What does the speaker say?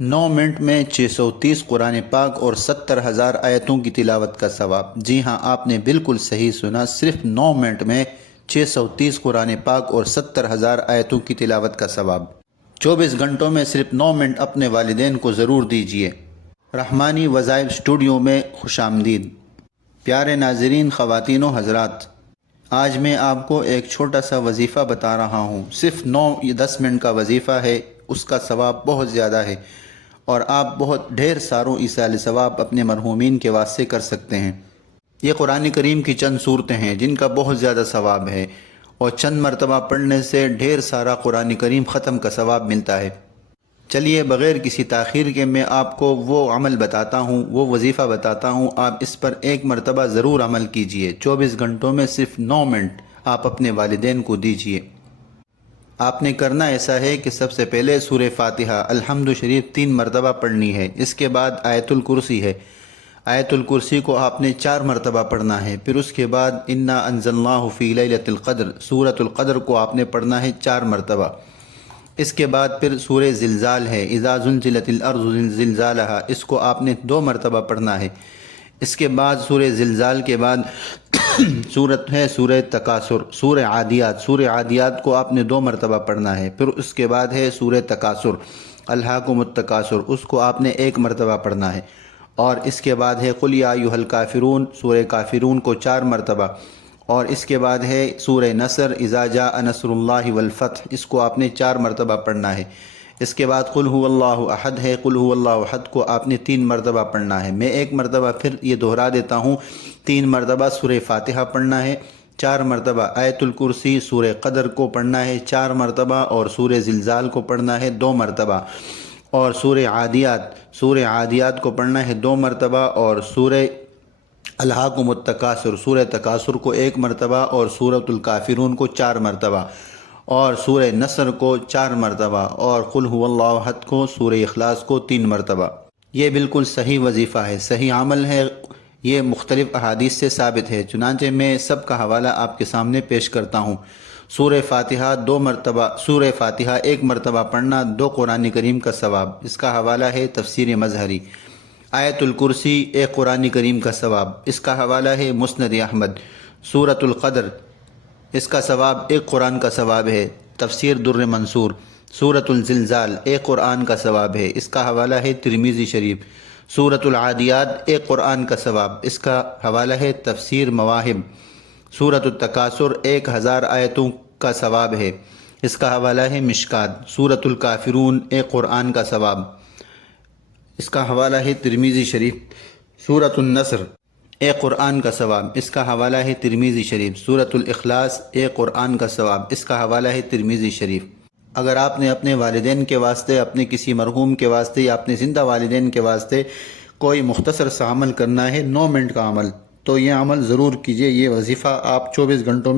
9 minute میں 630 قرآن پاک اور 70,000 آیتوں کی تلاوت کا ثواب۔ جی ہاں، آپ نے بالکل صحیح سنا، صرف 9 منٹ میں 630 قرآن پاک اور 70,000 آیتوں کی تلاوت کا ثواب۔ 24 گھنٹوں میں صرف 9 منٹ اپنے والدین کو ضرور دیجیے۔ رحمانی وظائف اسٹوڈیو میں خوش آمدید۔ پیارے ناظرین، خواتین و حضرات، آج میں آپ کو ایک چھوٹا سا وظیفہ بتا رہا ہوں۔ صرف 9 یا 10 منٹ کا وظیفہ ہے، اس کا ثواب بہت زیادہ ہے اور آپ بہت ڈھیر ساروں ایصال ثواب اپنے مرحومین کے واسطے کر سکتے ہیں۔ یہ قرآن کریم کی چند صورتیں ہیں جن کا بہت زیادہ ثواب ہے، اور چند مرتبہ پڑھنے سے ڈھیر سارا قرآن کریم ختم کا ثواب ملتا ہے۔ چلیے بغیر کسی تاخیر کے میں آپ کو وہ عمل بتاتا ہوں، وہ وظیفہ بتاتا ہوں، آپ اس پر ایک مرتبہ ضرور عمل کیجئے۔ 24 گھنٹوں میں صرف 9 منٹ آپ اپنے والدین کو دیجئے۔ آپ نے کرنا ایسا ہے کہ سب سے پہلے سورہ فاتحہ الحمد شریف 3 مرتبہ پڑھنی ہے۔ اس کے بعد آیت الکرسی ہے، آیت الکرسی کو آپ نے 4 مرتبہ پڑھنا ہے۔ پھر اس کے بعد انا انزلناہ فی لیلۃ القدر، سورۃ القدر کو آپ نے پڑھنا ہے 4 مرتبہ۔ اس کے بعد پھر سورہ زلزال ہے، اذا زلزلت الارض زلزالہا، اس کو آپ نے 2 مرتبہ پڑھنا ہے۔ اس کے بعد سورہ زلزال کے بعد سورت ہے سورہ تکاثر، سورہ عادیات، سورہ عادیات کو آپ نے 2 مرتبہ پڑھنا ہے۔ پھر اس کے بعد ہے سورہ تکاثر، الہاکم التکاثر، اس کو آپ نے 1 مرتبہ پڑھنا ہے۔ اور اس کے بعد ہے قل یا ایھا الکافرون، سورہ کافرون کو 4 مرتبہ۔ اور اس کے بعد ہے سورہ نصر، اذا جاء نصر اللہ والفتح، اس کو آپ نے 4 مرتبہ پڑھنا ہے۔ اس کے بعد قل هو اللہ احد ہے، قل هو اللہ احد کو آپ نے 3 مرتبہ پڑھنا ہے۔ میں ایک مرتبہ پھر یہ دہرا دیتا ہوں، 3 مرتبہ سورہ فاتحہ پڑھنا ہے، 4 مرتبہ آیت الکرسی سورہ قدر کو پڑھنا ہے 4 مرتبہ، اور سورہ زلزال کو پڑھنا ہے 2 مرتبہ، اور سورہ عادیات کو پڑھنا ہے 2 مرتبہ، اور سورہ الہاکم التکاثر، سورہ تکاثر کو 1 مرتبہ، اور سورۃ الکافرون کو 4 مرتبہ، اور سورہ نصر کو 4 مرتبہ، اور قل هو اللہ احد کو، سورہ اخلاص کو 3 مرتبہ۔ یہ بالکل صحیح وظیفہ ہے، صحیح عمل ہے، یہ مختلف احادیث سے ثابت ہے، چنانچہ میں سب کا حوالہ آپ کے سامنے پیش کرتا ہوں۔ سورہ فاتحہ 2 مرتبہ، سورہ فاتحہ 1 مرتبہ پڑھنا 2 قرآن کریم کا ثواب، اس کا حوالہ ہے تفسیر مظہری۔ آیت الکرسی 1 قرآن کریم کا ثواب، اس کا حوالہ ہے مسند احمد۔ سورۃ القدر، اس کا ثواب 1 قرآن کا ثواب ہے، تفسیر در منصور۔ سورۃ الزلزال 1 قرآن کا ثواب ہے، اس کا حوالہ ہے ترمذی شریف۔ سورۃ العادیات 1 قرآن کا ثواب، اس کا حوالہ ہے تفسیر مواہب۔ سورۃ التکاثر 1000 آیتوں کا ثواب ہے، اس کا حوالہ ہے مشکات۔ سورۃ الکافرون 1 قرآن کا ثواب، اس کا حوالہ ہے ترمذی شریف۔ سورۃ النصر 1 قرآن کا ثواب، اس کا حوالہ ہے ترمذی شریف۔ سورۃ الاخلاص 1 قرآن کا ثواب، اس کا حوالہ ہے ترمذی شریف۔ اگر آپ نے اپنے والدین کے واسطے، اپنے کسی مرحوم کے واسطے یا اپنے زندہ والدین کے واسطے کوئی مختصر سا عمل کرنا ہے، 9 منٹ کا عمل، تو یہ عمل ضرور کیجئے۔ یہ وظیفہ آپ 24 گھنٹوں میں